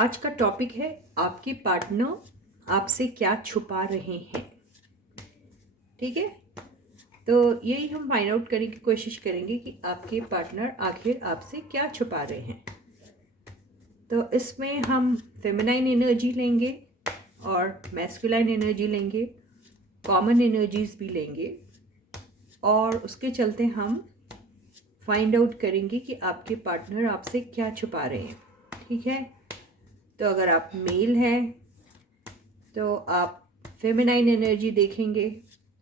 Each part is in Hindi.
आज का टॉपिक है आपके पार्टनर आपसे क्या छुपा रहे हैं। ठीक है, तो यही हम फाइंड आउट करने की कोशिश करेंगे कि आपके पार्टनर आखिर आपसे क्या छुपा रहे हैं। तो इसमें हम फेमिनाइन एनर्जी लेंगे और मैस्कुलाइन एनर्जी लेंगे, कॉमन एनर्जीज भी लेंगे और उसके चलते हम फाइंड आउट करेंगे कि आपके पार्टनर आपसे क्या छुपा रहे हैं। ठीक है, तो अगर आप मेल हैं तो आप फेमिनाइन एनर्जी देखेंगे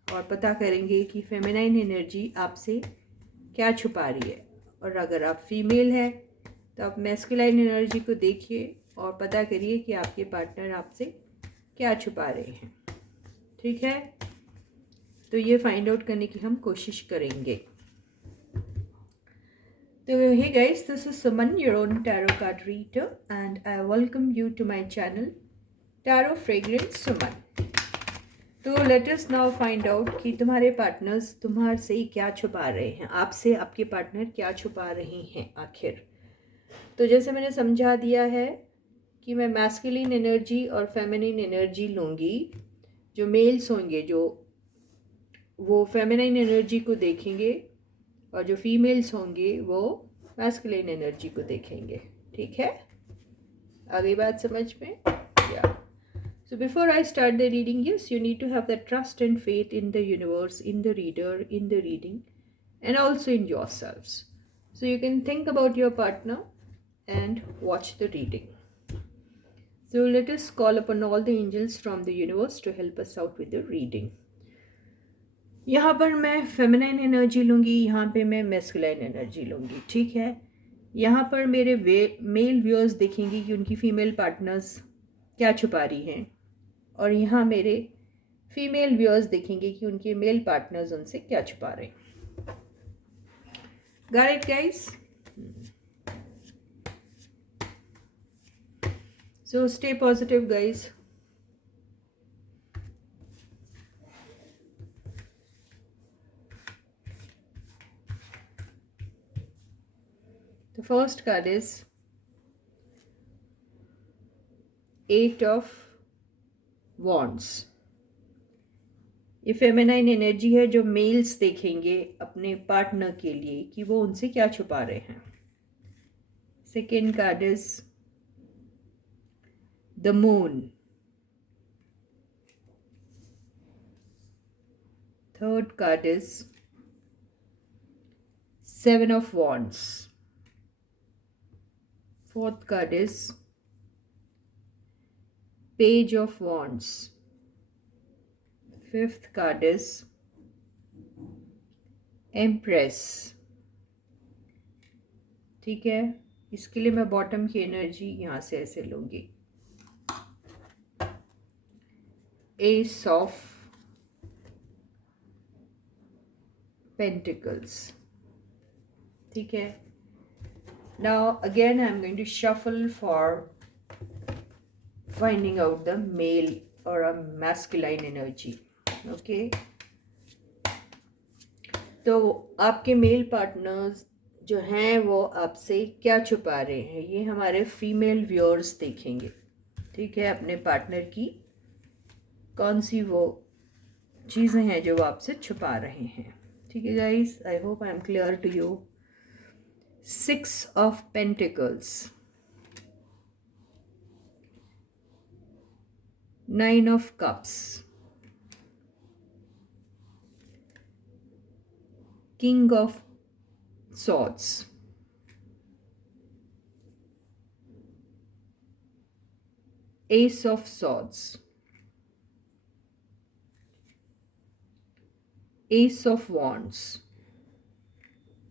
और पता करेंगे कि फेमिनाइन एनर्जी आपसे क्या छुपा रही है, और अगर आप फीमेल हैं तो आप मैस्कुलाइन एनर्जी को देखिए और पता करिए कि आपके पार्टनर आपसे क्या छुपा रहे हैं। ठीक है, तो ये फाइंड आउट करने की हम कोशिश करेंगे। So hey guys, this is Suman, your own tarot card reader, and I welcome you to my channel Tarot Fragrance Suman. तो let us now find out कि तुम्हारे पार्टनर्स तुम्हारे से क्या छुपा रहे हैं, आपसे आपके पार्टनर क्या छुपा रहे हैं आखिर। तो जैसे मैंने समझा दिया है कि मैं मैस्कुलिन एनर्जी और फेमिनिन एनर्जी लूँगी। जो मेल्स होंगे जो वो फेमिनिन एनर्जी को देखेंगे और जो फीमेल्स होंगे वो मैस्कुलिन एनर्जी को देखेंगे। ठीक है, आ गई बात समझ में? या So before I start the reading, yes, you need to have that trust and faith in the universe, in the reader, in the reading, and also in yourselves. So you can think about your partner and watch the reading. So let us call upon all the angels from the universe to help us out with the reading. यहाँ पर मैं फेमिनाइन एनर्जी लूँगी, यहाँ पे मैं मैस्कुलाइन एनर्जी लूँगी। ठीक है, यहाँ पर मेरे मेल व्यूअर्स देखेंगे कि उनकी फीमेल पार्टनर्स क्या छुपा रही हैं, और यहाँ मेरे फीमेल व्यूअर्स देखेंगे कि उनके मेल पार्टनर्स उनसे क्या छुपा रहे हैं। Got it, guys? So stay positive, guys. The first card is Eight of Wands. ये फेमिनाइन एनर्जी है जो मेल्स देखेंगे अपने पार्टनर के लिए कि वो उनसे क्या छुपा रहे हैं। Second card is the moon. Third card is seven of wands. Fourth card is page of wands. Fifth card is empress. ठीक है, इसके लिए मैं बॉटम की एनर्जी यहाँ से ऐसे लूँगी। Ace of pentacles. ठीक है, now again I am going to shuffle for finding out the male और अ मैस्कुलाइन एनर्जी। ओके, तो आपके मेल पार्टनर्स जो हैं वो आपसे क्या छुपा रहे हैं, ये हमारे फीमेल व्यूअर्स देखेंगे। ठीक है, अपने पार्टनर की कौन सी वो चीज़ें हैं जो वो आपसे छुपा रहे हैं। ठीक है guys, I hope I am clear to you. Six of pentacles, nine of cups, king of swords, ace of swords, ace of wands।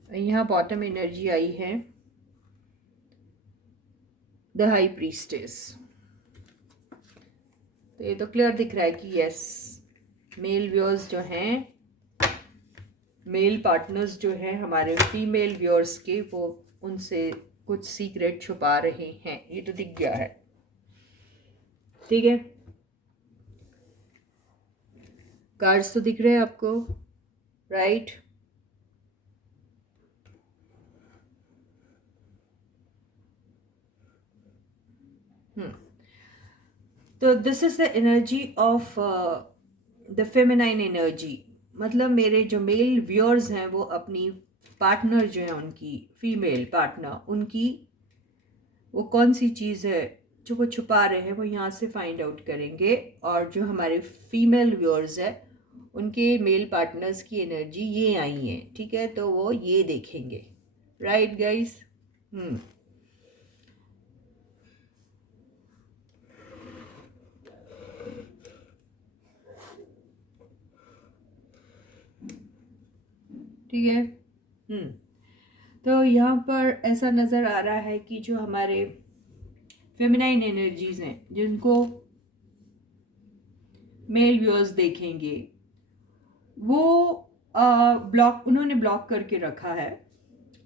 यहाँ बॉटम एनर्जी आई है द हाई प्रीस्टेस। तो ये तो क्लियर दिख रहा है कि यस, मेल व्यूअर्स जो हैं, मेल पार्टनर्स जो हैं हमारे फीमेल व्यूअर्स के, वो उनसे कुछ सीक्रेट छुपा रहे हैं। ये तो दिख गया है। ठीक है, कार्ड्स तो दिख रहे हैं आपको, राइट? हम्म तो this is the energy of the feminine energy. मतलब मेरे जो मेल व्यूअर्स हैं वो अपनी पार्टनर जो है, उनकी फीमेल पार्टनर, उनकी वो कौन सी चीज़ है जो वो छुपा रहे हैं, वो यहाँ से फाइंड आउट करेंगे। और जो हमारे फीमेल व्यूअर्स है, उनके मेल पार्टनर्स की एनर्जी ये आई है, ठीक है, तो वो ये देखेंगे। Right guys? ठीक है। तो यहाँ पर ऐसा नज़र आ रहा है कि जो हमारे फेमिनाइन एनर्जीज हैं, जिनको मेल व्यूअर्स देखेंगे, वो उन्होंने ब्लॉक करके रखा है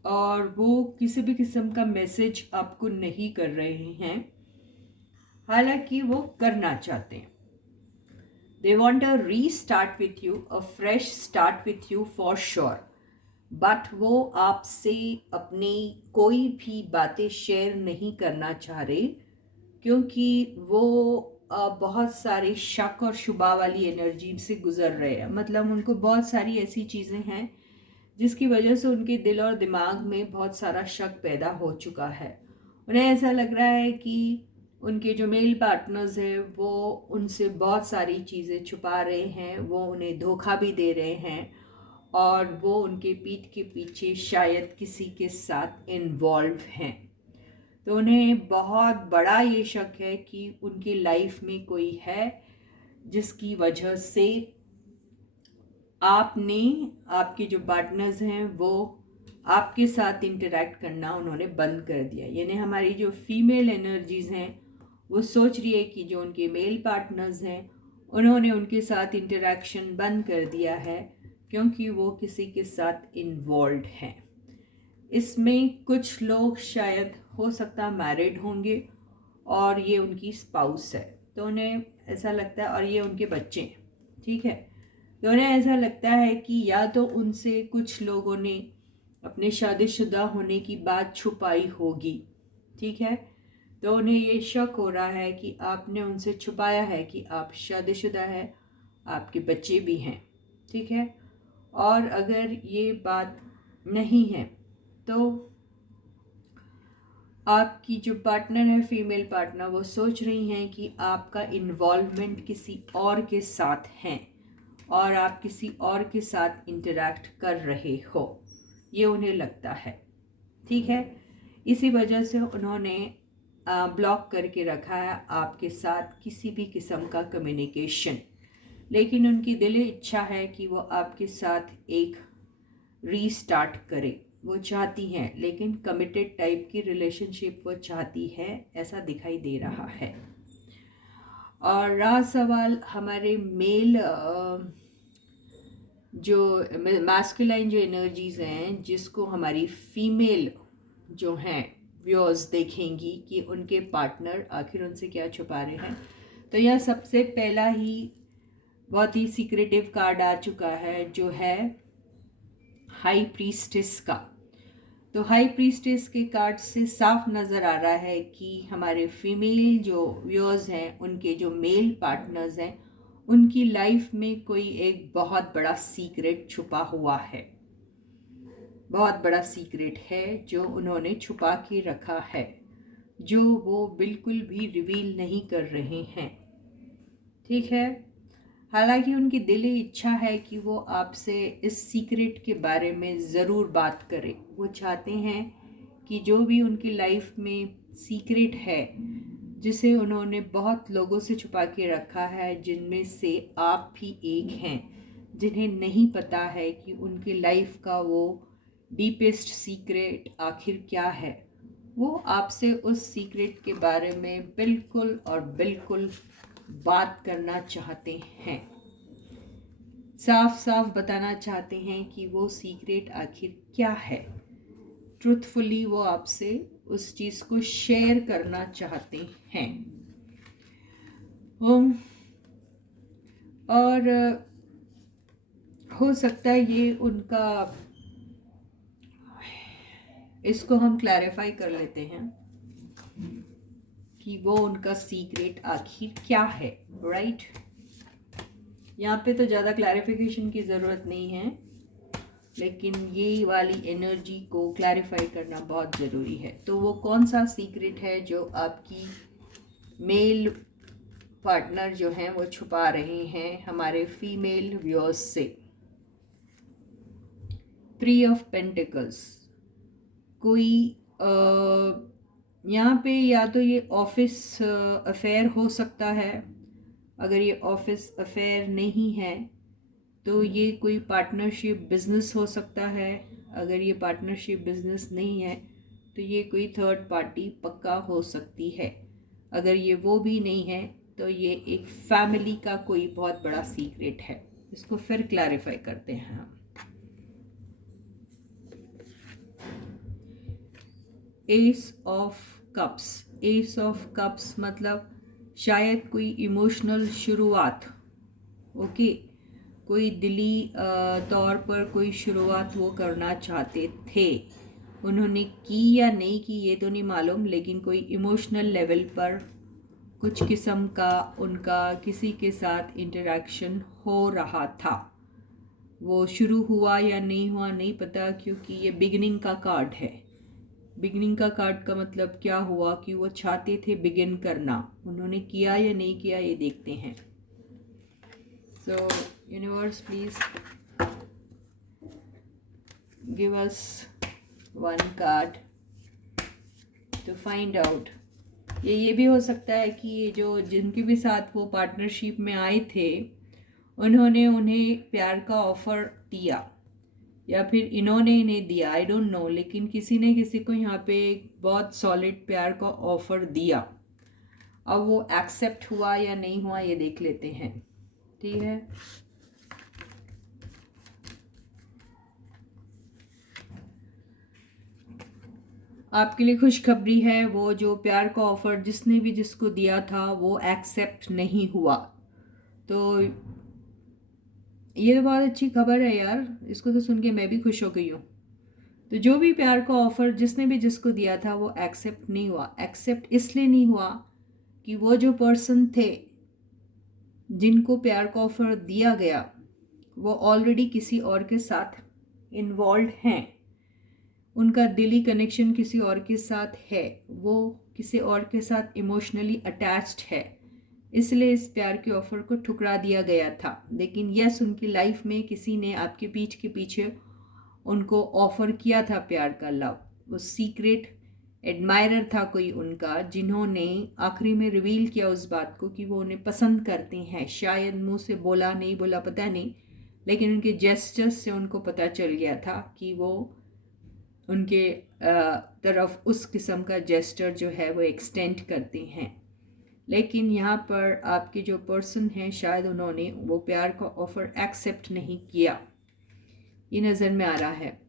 और वो किसी भी किस्म का मैसेज आपको नहीं कर रहे हैं, हालांकि वो करना चाहते हैं। They want a restart with you, a fresh start with you for sure. But वो आपसे अपनी कोई भी बातें शेयर नहीं करना चाह रहे, क्योंकि वो बहुत सारे शक और शुबा वाली एनर्जी से गुजर रहे हैं। मतलब उनको बहुत सारी ऐसी चीज़ें हैं जिसकी वजह से उनके दिल और दिमाग में बहुत सारा शक पैदा हो चुका है। उन्हें ऐसा लग रहा है कि उनके जो मेल पार्टनर्स हैं वो उनसे बहुत सारी चीज़ें छुपा रहे हैं, वो उन्हें धोखा भी दे रहे हैं और वो उनके पीठ के पीछे शायद किसी के साथ इन्वॉल्व हैं। तो उन्हें बहुत बड़ा ये शक है कि उनकी लाइफ में कोई है जिसकी वजह से आपने, आपके जो पार्टनर्स हैं वो आपके साथ इंटरेक्ट करना उन्होंने बंद कर दिया। यानी हमारी जो फीमेल एनर्जीज़ हैं वो सोच रही है कि जो उनके मेल पार्टनर्स हैं उन्होंने उनके साथ इंटरेक्शन बंद कर दिया है, क्योंकि वो किसी के साथ इन्वॉल्व हैं। इसमें कुछ लोग शायद हो सकता मैरिड होंगे और ये उनकी स्पाउस है, तो उन्हें ऐसा लगता है, और ये उनके बच्चे हैं, ठीक है। तो उन्हें ऐसा लगता है कि या तो उनसे कुछ लोगों ने अपने शादीशुदा होने की बात छुपाई होगी, ठीक है। तो उन्हें ये शक हो रहा है कि आपने उनसे छुपाया है कि आप शादीशुदा है, आपके बच्चे भी हैं, ठीक है। और अगर ये बात नहीं है तो आपकी जो पार्टनर है, फीमेल पार्टनर, वो सोच रही हैं कि आपका इन्वॉल्वमेंट किसी और के साथ है और आप किसी और के साथ इंटरेक्ट कर रहे हो, ये उन्हें लगता है, ठीक है। इसी वजह से उन्होंने ब्लॉक करके रखा है आपके साथ किसी भी किस्म का कम्युनिकेशन। लेकिन उनकी दिली इच्छा है कि वो आपके साथ एक रीस्टार्ट करें, वो चाहती हैं, लेकिन कमिटेड टाइप की रिलेशनशिप वो चाहती है, ऐसा दिखाई दे रहा है। और रहा सवाल हमारे मेल जो मैस्कुलाइन जो एनर्जीज़ हैं, जिसको हमारी फीमेल जो हैं व्यूअर्स देखेंगी कि उनके पार्टनर आखिर उनसे क्या छुपा रहे हैं, तो यह सबसे पहला ही बहुत ही सीक्रेटिव कार्ड आ चुका है, जो है हाई प्रीस्टेस का। तो हाई प्रीस्टेस के कार्ड से साफ नज़र आ रहा है कि हमारे फीमेल जो व्यूअर्स हैं, उनके जो मेल पार्टनर्स हैं, उनकी लाइफ में कोई एक बहुत बड़ा सीक्रेट छुपा हुआ है, बहुत बड़ा सीक्रेट है जो उन्होंने छुपा के रखा है, जो वो बिल्कुल भी रिवील नहीं कर रहे हैं, ठीक है। हालांकि उनकी दिली इच्छा है कि वो आपसे इस सीक्रेट के बारे में ज़रूर बात करें। वो चाहते हैं कि जो भी उनकी लाइफ में सीक्रेट है, जिसे उन्होंने बहुत लोगों से छुपा के रखा है, जिनमें से आप भी एक हैं, जिन्हें नहीं पता है कि उनकी लाइफ का वो डीपेस्ट सीक्रेट आखिर क्या है, वो आपसे उस सीक्रेट के बारे में बिल्कुल और बिल्कुल बात करना चाहते हैं। साफ साफ बताना चाहते हैं कि वो सीक्रेट आखिर क्या है। ट्रूथफुली वो आपसे उस चीज़ को शेयर करना चाहते हैं। और हो सकता है ये उनका, इसको हम क्लैरिफाई कर लेते हैं। कि वो उनका सीक्रेट आखिर क्या है, राइट। यहाँ पे तो ज़्यादा क्लैरिफिकेशन की ज़रूरत नहीं है, लेकिन ये वाली एनर्जी को क्लैरिफाई करना बहुत ज़रूरी है। तो वो कौन सा सीक्रेट है जो आपकी मेल पार्टनर जो हैं वो छुपा रहे हैं हमारे फीमेल व्यूअर्स से। 3 ऑफ पेंटिकल्स, कोई यहाँ पे या तो ये ऑफिस अफेयर हो सकता है। अगर ये ऑफिस अफेयर नहीं है तो ये कोई पार्टनरशिप बिजनेस हो सकता है। अगर ये पार्टनरशिप बिजनेस नहीं है तो ये कोई थर्ड पार्टी पक्का हो सकती है। अगर ये वो भी नहीं है तो ये एक फैमिली का कोई बहुत बड़ा सीक्रेट है। इसको फिर क्लैरिफाई करते हैं हम। S of cups, S of cups मतलब शायद कोई इमोशनल शुरुआत, ओके, कोई दिली तौर पर कोई शुरुआत वो करना चाहते थे। उन्होंने की या नहीं की ये तो नहीं मालूम, लेकिन कोई इमोशनल लेवल पर कुछ किस्म का उनका किसी के साथ इंटरेक्शन हो रहा था। वो शुरू हुआ या नहीं हुआ नहीं पता, क्योंकि ये बिगिनिंग का कार्ड है। बिगिनिंग का कार्ड का मतलब क्या हुआ कि वो चाहते थे बिगिन करना, उन्होंने किया या नहीं किया ये देखते हैं। So universe please give us one card to find out. ये भी हो सकता है कि ये जो जिनके भी साथ वो पार्टनरशिप में आए थे उन्होंने उन्हें प्यार का ऑफ़र दिया या फिर इन्होंने इन्हें दिया, आई डोंट नो, लेकिन किसी ने किसी को यहाँ पे बहुत सॉलिड प्यार का ऑफ़र दिया। अब वो एक्सेप्ट हुआ या नहीं हुआ ये देख लेते हैं, ठीक है। आपके लिए खुशखबरी है, वो जो प्यार का ऑफ़र जिसने भी जिसको दिया था वो एक्सेप्ट नहीं हुआ। तो ये तो बहुत अच्छी खबर है यार, इसको तो सुन के मैं भी खुश हो गई हूँ। तो जो भी प्यार का ऑफ़र जिसने भी जिसको दिया था वो एक्सेप्ट नहीं हुआ। एक्सेप्ट इसलिए नहीं हुआ कि वो जो पर्सन थे जिनको प्यार का ऑफ़र दिया गया वो ऑलरेडी किसी और के साथ इन्वॉल्व हैं। उनका दिली कनेक्शन किसी और के साथ है, वो किसी और के साथ इमोशनली अटैच्ड है, इसलिए इस प्यार के ऑफ़र को ठुकरा दिया गया था। लेकिन यस, उनकी लाइफ में किसी ने आपके पीठ के पीछे उनको ऑफ़र किया था प्यार का लव। वो सीक्रेट एडमायरर था कोई उनका, जिन्होंने आखिरी में रिवील किया उस बात को कि वो उन्हें पसंद करते हैं। शायद मुंह से बोला नहीं बोला पता नहीं, लेकिन उनके जेस्चर्स से उनको पता चल गया था कि वो उनके तरफ उस किस्म का जेस्चर जो है वो एक्सटेंड करते हैं। लेकिन यहाँ पर आपके जो पर्सन हैं शायद उन्होंने वो प्यार का ऑफ़र एक्सेप्ट नहीं किया, ये नज़र में आ रहा है।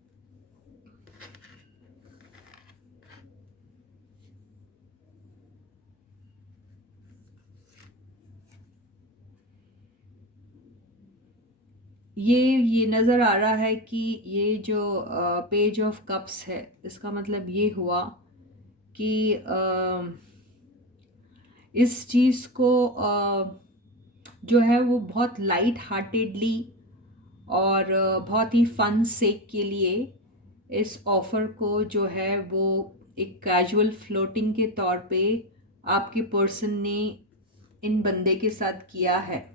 ये नज़र आ रहा है कि ये जो पेज ऑफ कप्स है इसका मतलब ये हुआ कि इस चीज़ को जो है वो बहुत लाइट हार्टेडली और बहुत ही फन सेक के लिए इस ऑफ़र को जो है वो एक कैजुअल फ्लोटिंग के तौर पे आपके पर्सन ने इन बंदे के साथ किया है।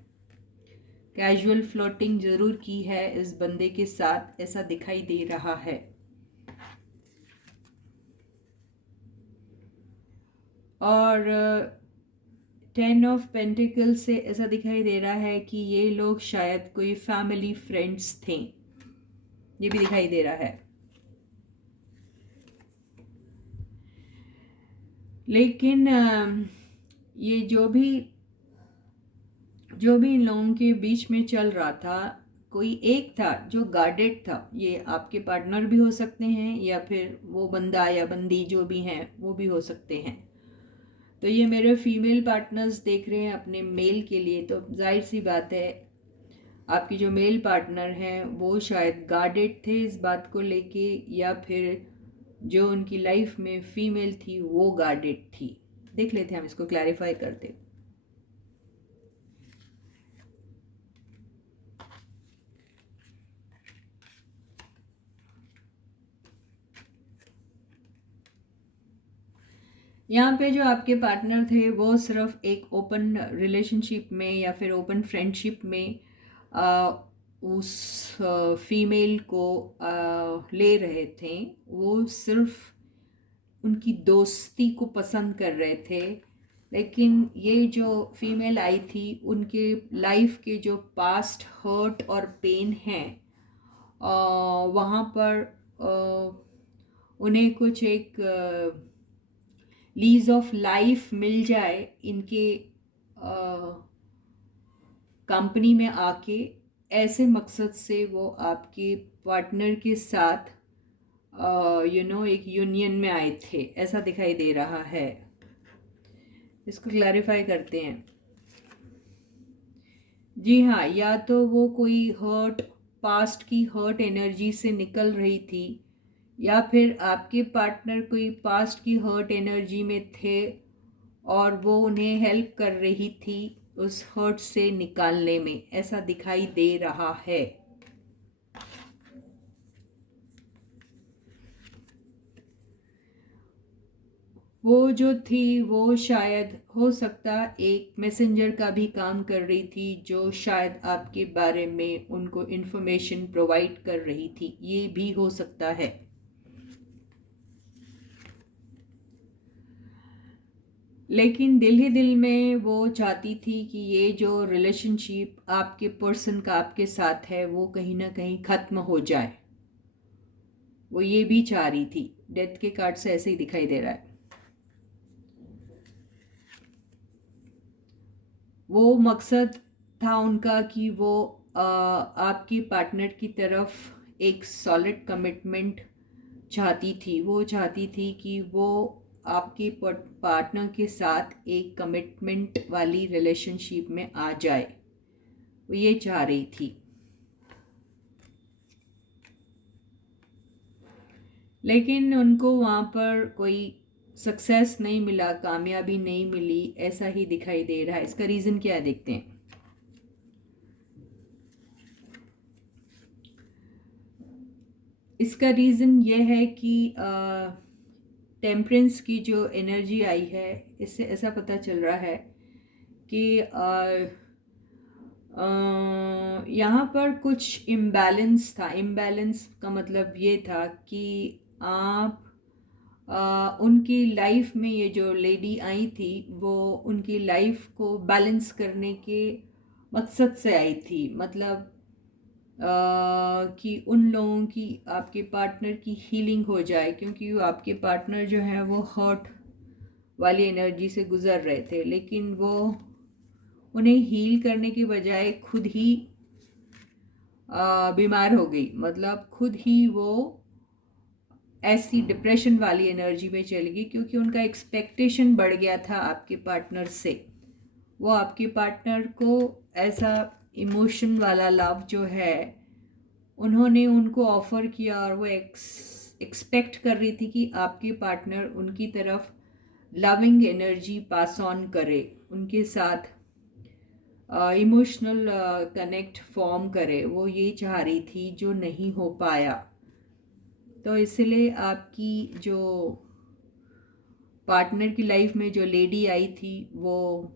कैजुअल फ्लोटिंग ज़रूर की है इस बंदे के साथ, ऐसा दिखाई दे रहा है। और 10 ऑफ पेंटिकल से ऐसा दिखाई दे रहा है कि ये लोग शायद कोई फैमिली फ्रेंड्स थे, ये भी दिखाई दे रहा है। लेकिन ये जो भी इन लोगों के बीच में चल रहा था, कोई एक था जो गार्डेड था। ये आपके पार्टनर भी हो सकते हैं या फिर वो बंदा या बंदी जो भी हैं वो भी हो सकते हैं। तो ये मेरे फीमेल पार्टनर्स देख रहे हैं अपने मेल के लिए, तो जाहिर सी बात है आपकी जो मेल पार्टनर हैं वो शायद गार्डेड थे इस बात को लेके, या फिर जो उनकी लाइफ में फ़ीमेल थी वो गार्डेड थी। देख लेते हैं हम इसको क्लैरिफाई करते। यहाँ पे जो आपके पार्टनर थे वो सिर्फ एक ओपन रिलेशनशिप में या फिर ओपन फ्रेंडशिप में उस फीमेल को ले रहे थे। वो सिर्फ उनकी दोस्ती को पसंद कर रहे थे, लेकिन ये जो फीमेल आई थी उनके लाइफ के जो पास्ट हर्ट और पेन हैं वहाँ पर उन्हें कुछ एक लीज ऑफ लाइफ मिल जाए इनके कंपनी में आके, ऐसे मकसद से वो आपके पार्टनर के साथ एक यूनियन में आए थे, ऐसा दिखाई दे रहा है। इसको क्लैरिफाई करते हैं। जी हाँ, या तो वो कोई हर्ट, पास्ट की हर्ट एनर्जी से निकल रही थी, या फिर आपके पार्टनर कोई पास्ट की हर्ट एनर्जी में थे और वो उन्हें हेल्प कर रही थी उस हर्ट से निकालने में, ऐसा दिखाई दे रहा है। वो जो थी वो शायद हो सकता एक मैसेंजर का भी काम कर रही थी, जो शायद आपके बारे में उनको इन्फॉर्मेशन प्रोवाइड कर रही थी, ये भी हो सकता है। लेकिन दिल ही दिल में वो चाहती थी कि ये जो रिलेशनशिप आपके पर्सन का आपके साथ है वो कहीं ना कहीं ख़त्म हो जाए। वो ये भी चाह रही थी। डेथ के कार्ड से ऐसे ही दिखाई दे रहा है। वो मकसद था उनका कि वो आपकी पार्टनर की तरफ एक सॉलिड कमिटमेंट चाहती थी। वो चाहती थी कि वो आपके पार्टनर के साथ एक कमिटमेंट वाली रिलेशनशिप में आ जाए, वो ये चाह रही थी। लेकिन उनको वहाँ पर कोई सक्सेस नहीं मिला, कामयाबी नहीं मिली, ऐसा ही दिखाई दे रहा है। इसका रीज़न क्या है देखते हैं। इसका रीज़न ये है कि टेम्परेंस की जो एनर्जी आई है, इससे ऐसा पता चल रहा है कि यहाँ पर कुछ इम्बैलेंस था। इम्बैलेंस का मतलब ये था कि आप उनकी लाइफ में, ये जो लेडी आई थी वो उनकी लाइफ को बैलेंस करने के मकसद से आई थी। मतलब कि उन लोगों की, आपके पार्टनर की हीलिंग हो जाए, क्योंकि वो आपके पार्टनर जो है वो हर्ट वाली एनर्जी से गुज़र रहे थे, लेकिन वो उन्हें हील करने के बजाय खुद ही बीमार हो गई। मतलब खुद ही वो ऐसी डिप्रेशन वाली एनर्जी में चली गई, क्योंकि उनका एक्सपेक्टेशन बढ़ गया था आपके पार्टनर से। वो आपके पार्टनर को ऐसा इमोशन वाला लव जो है उन्होंने उनको ऑफ़र किया, और वो एक्सपेक्ट कर रही थी कि आपके पार्टनर उनकी तरफ लविंग एनर्जी पास ऑन करे, उनके साथ इमोशनल कनेक्ट फॉर्म करे। वो ये चाह रही थी, जो नहीं हो पाया। तो इसलिए आपकी जो पार्टनर की लाइफ में जो लेडी आई थी वो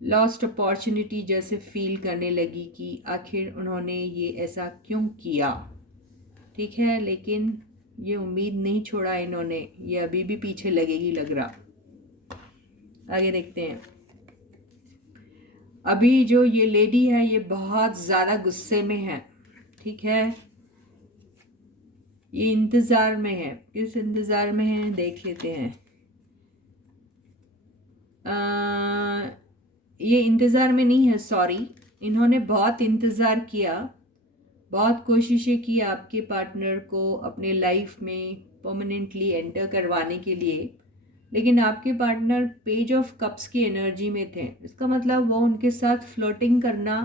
लॉस्ट अपॉर्चुनिटी जैसे फील करने लगी कि आखिर उन्होंने ये ऐसा क्यों किया। ठीक है, लेकिन ये उम्मीद नहीं छोड़ा इन्होंने, ये अभी भी पीछे लगेगी लग रहा। आगे देखते हैं। अभी जो ये लेडी है ये बहुत ज़्यादा गुस्से में है। ठीक है, ये इंतज़ार में है। किस इंतज़ार में है देख लेते हैं। ये इंतज़ार में नहीं है, सॉरी। इन्होंने बहुत इंतज़ार किया, बहुत कोशिशें की आपके पार्टनर को अपने लाइफ में परमानेंटली एंटर करवाने के लिए, लेकिन आपके पार्टनर पेज ऑफ कप्स की एनर्जी में थे। इसका मतलब वो उनके साथ फ्लर्टिंग करना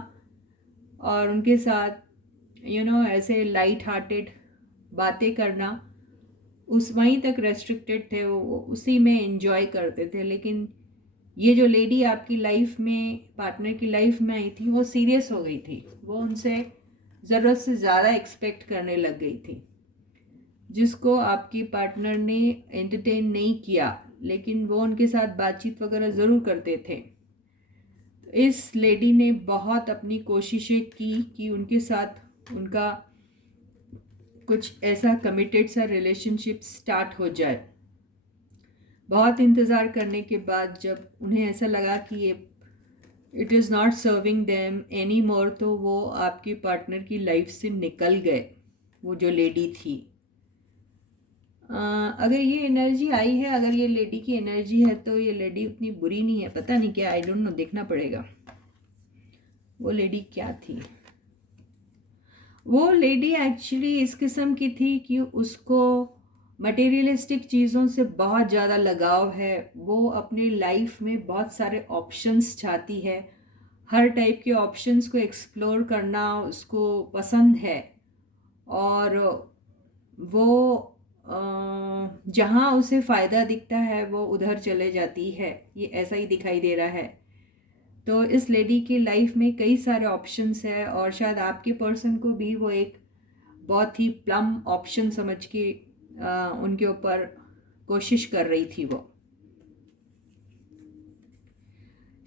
और उनके साथ ऐसे लाइट हार्टेड बातें करना उस वहीं तक रेस्ट्रिक्टेड थे, वो उसी में एंजॉय करते थे। लेकिन ये जो लेडी आपकी लाइफ में, पार्टनर की लाइफ में आई थी, वो सीरियस हो गई थी। वो उनसे ज़रूरत से ज़्यादा एक्सपेक्ट करने लग गई थी, जिसको आपकी पार्टनर ने एंटरटेन नहीं किया। लेकिन वो उनके साथ बातचीत वगैरह ज़रूर करते थे। इस लेडी ने बहुत अपनी कोशिशें की कि उनके साथ उनका कुछ ऐसा कमिटेड सा रिलेशनशिप स्टार्ट हो जाए। बहुत इंतज़ार करने के बाद जब उन्हें ऐसा लगा कि ये it is not serving them any more, तो वो आपकी पार्टनर की लाइफ से निकल गए, वो जो लेडी थी। अगर ये एनर्जी आई है, अगर ये लेडी की एनर्जी है, तो ये लेडी उतनी बुरी नहीं है। पता नहीं क्या, आई डोंट नो, देखना पड़ेगा वो लेडी क्या थी। वो लेडी एक्चुअली इस किस्म की थी कि उसको मटेरियलिस्टिक चीज़ों से बहुत ज़्यादा लगाव है। वो अपनी लाइफ में बहुत सारे ऑप्शंस चाहती है, हर टाइप के ऑप्शंस को एक्सप्लोर करना उसको पसंद है। और वो जहाँ उसे फ़ायदा दिखता है वो उधर चले जाती है, ये ऐसा ही दिखाई दे रहा है। तो इस लेडी की लाइफ में कई सारे ऑप्शंस है, और शायद आपके पर्सन को भी वो एक बहुत ही प्लम ऑप्शन समझ के उनके ऊपर कोशिश कर रही थी। वो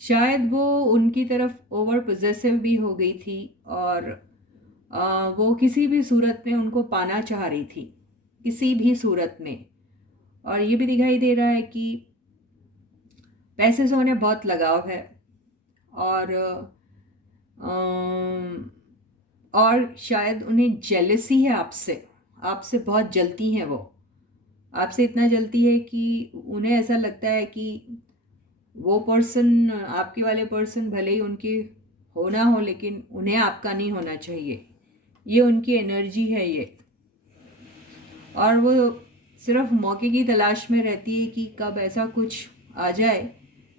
शायद वो उनकी तरफ ओवर पोजेसिव भी हो गई थी, और वो किसी भी सूरत में उनको पाना चाह रही थी, किसी भी सूरत में। और ये भी दिखाई दे रहा है कि पैसे से उन्हें बहुत लगाव है, और शायद उन्हें जेलसी है आपसे, आपसे बहुत जलती हैं वो। आपसे इतना जलती है कि उन्हें ऐसा लगता है कि वो पर्सन, आपके वाले पर्सन, भले ही उनकी हो ना हो, लेकिन उन्हें आपका नहीं होना चाहिए। ये उनकी एनर्जी है ये। और वो सिर्फ मौके की तलाश में रहती है कि कब ऐसा कुछ आ जाए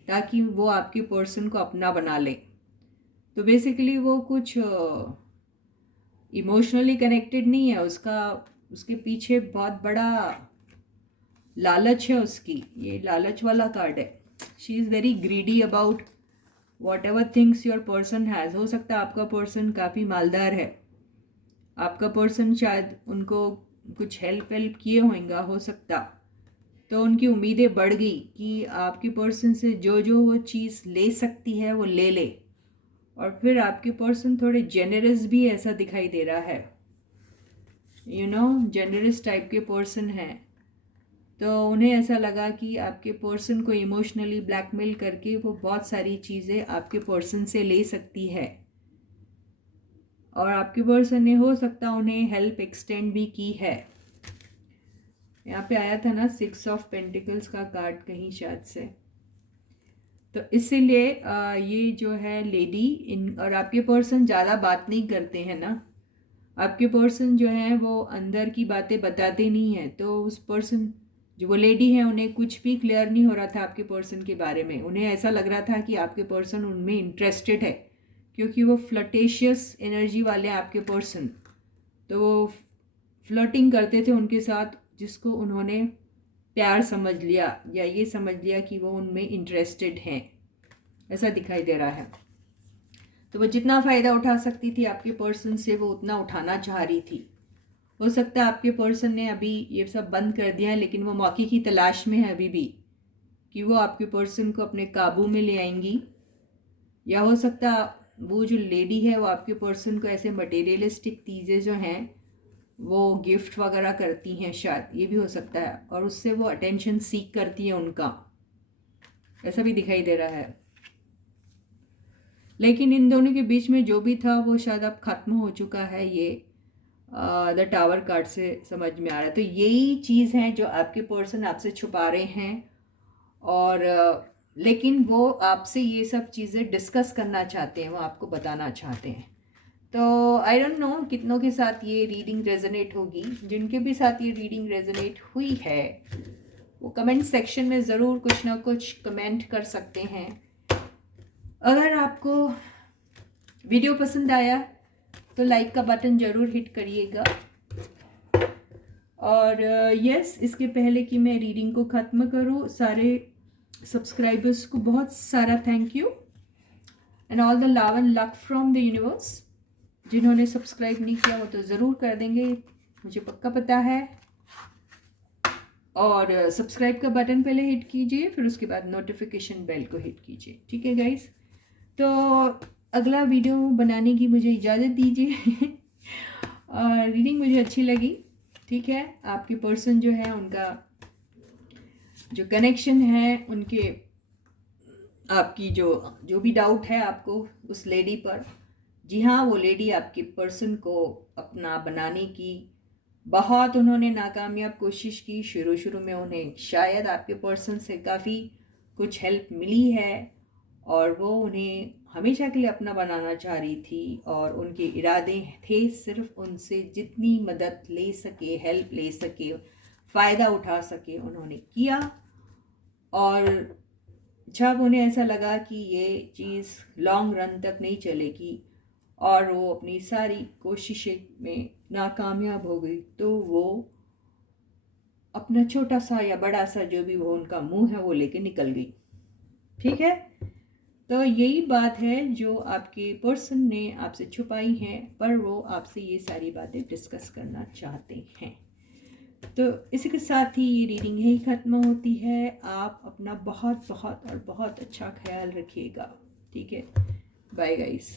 ताकि वो आपके पर्सन को अपना बना ले। तो बेसिकली वो कुछ इमोशनली कनेक्टेड नहीं है, उसके पीछे बहुत बड़ा लालच है उसकी। ये लालच वाला कार्ड है। She is very greedy about what ever things your person has. हो सकता है आपका पर्सन काफ़ी मालदार है, आपका पर्सन शायद उनको कुछ हेल्प किए होंगे, हो सकता। तो उनकी उम्मीदें बढ़ गई कि आपके पर्सन से जो जो वो चीज़ ले सकती है वो ले ले। और फिर आपके पर्सन थोड़े जेनरस भी ऐसा दिखाई दे रहा है, जेनरस टाइप के पर्सन हैं। तो उन्हें ऐसा लगा कि आपके पर्सन को इमोशनली ब्लैकमेल करके वो बहुत सारी चीज़ें आपके पर्सन से ले सकती है। और आपके पर्सन ने हो सकता उन्हें हेल्प एक्सटेंड भी की है। यहाँ पे आया था ना 6 ऑफ पेंटिकल्स का कार्ड कहीं शायद से। तो इसीलिए ये जो है लेडी और आपके पर्सन ज़्यादा बात नहीं करते हैं ना। आपके पर्सन जो है वो अंदर की बातें बताते नहीं हैं। तो उस पर्सन, जो वो लेडी है, उन्हें कुछ भी क्लियर नहीं हो रहा था आपके पर्सन के बारे में। उन्हें ऐसा लग रहा था कि आपके पर्सन उनमें इंटरेस्टेड है, क्योंकि वो फ्लटेशियस एनर्जी वाले हैं आपके पर्सन। तो वो फ्लर्टिंग करते थे उनके साथ, जिसको उन्होंने प्यार समझ लिया, या ये समझ लिया कि वो उनमें इंटरेस्टेड हैं, ऐसा दिखाई दे रहा है। तो वो जितना फ़ायदा उठा सकती थी आपके पर्सन से, वो उतना उठाना चाह रही थी। हो सकता है आपके पर्सन ने अभी ये सब बंद कर दिया है, लेकिन वो मौके की तलाश में है अभी भी कि वो आपके पर्सन को अपने काबू में ले आएंगी। या हो सकता वो जो लेडी है वो आपके पर्सन को ऐसे मटेरियलिस्टिक चीज़ें जो हैं वो गिफ्ट वगैरह करती हैं, शायद ये भी हो सकता है। और उससे वो अटेंशन सीक करती है उनका, ऐसा भी दिखाई दे रहा है। लेकिन इन दोनों के बीच में जो भी था वो शायद अब ख़त्म हो चुका है। ये द टावर कार्ड से समझ में आ रहा है। तो यही चीज़ है जो आपके पर्सन आपसे छुपा रहे हैं। और लेकिन वो आपसे ये सब चीज़ें डिस्कस करना चाहते हैं, वो आपको बताना चाहते हैं। तो आई डोंट नो कितनों के साथ ये रीडिंग रेजोनेट होगी। जिनके भी साथ ये रीडिंग रेजोनेट हुई है वो कमेंट सेक्शन में ज़रूर कुछ ना कुछ कमेंट कर सकते हैं। अगर आपको वीडियो पसंद आया तो लाइक का बटन ज़रूर हिट करिएगा, और यस, इसके पहले कि मैं रीडिंग को ख़त्म करूँ, सारे सब्सक्राइबर्स को बहुत सारा thank you and all the love and luck from the universe. जिन्होंने सब्सक्राइब नहीं किया वो तो ज़रूर कर देंगे, मुझे पक्का पता है। और सब्सक्राइब का बटन पहले हिट कीजिए, फिर उसके बाद नोटिफिकेशन बेल को हिट कीजिए, ठीक है गाइस। तो अगला वीडियो बनाने की मुझे इजाज़त दीजिए। और रीडिंग मुझे अच्छी लगी, ठीक है। आपके पर्सन जो है उनका जो कनेक्शन है, उनके आपकी जो भी डाउट है आपको उस लेडी पर, जी हाँ, वो लेडी आपके पर्सन को अपना बनाने की बहुत उन्होंने नाकामयाब कोशिश की। शुरू में उन्हें शायद आपके पर्सन से काफ़ी कुछ हेल्प मिली है और वो उन्हें हमेशा के लिए अपना बनाना चाह रही थी, और उनके इरादे थे सिर्फ उनसे जितनी मदद ले सके, हेल्प ले सके, फ़ायदा उठा सके उन्होंने किया। और जब उन्हें ऐसा लगा कि ये चीज़ लॉन्ग रन तक नहीं चलेगी और वो अपनी सारी कोशिशें में नाकामयाब हो गई, तो वो अपना छोटा सा या बड़ा सा जो भी वो उनका मुंह है वो लेके निकल गई, ठीक है। तो यही बात है जो आपके पर्सन ने आपसे छुपाई है, पर वो आपसे ये सारी बातें डिस्कस करना चाहते हैं। तो इसी के साथ ही ये रीडिंग यही ख़त्म होती है। आप अपना बहुत बहुत और बहुत अच्छा ख्याल रखिएगा, ठीक है। Bye guys.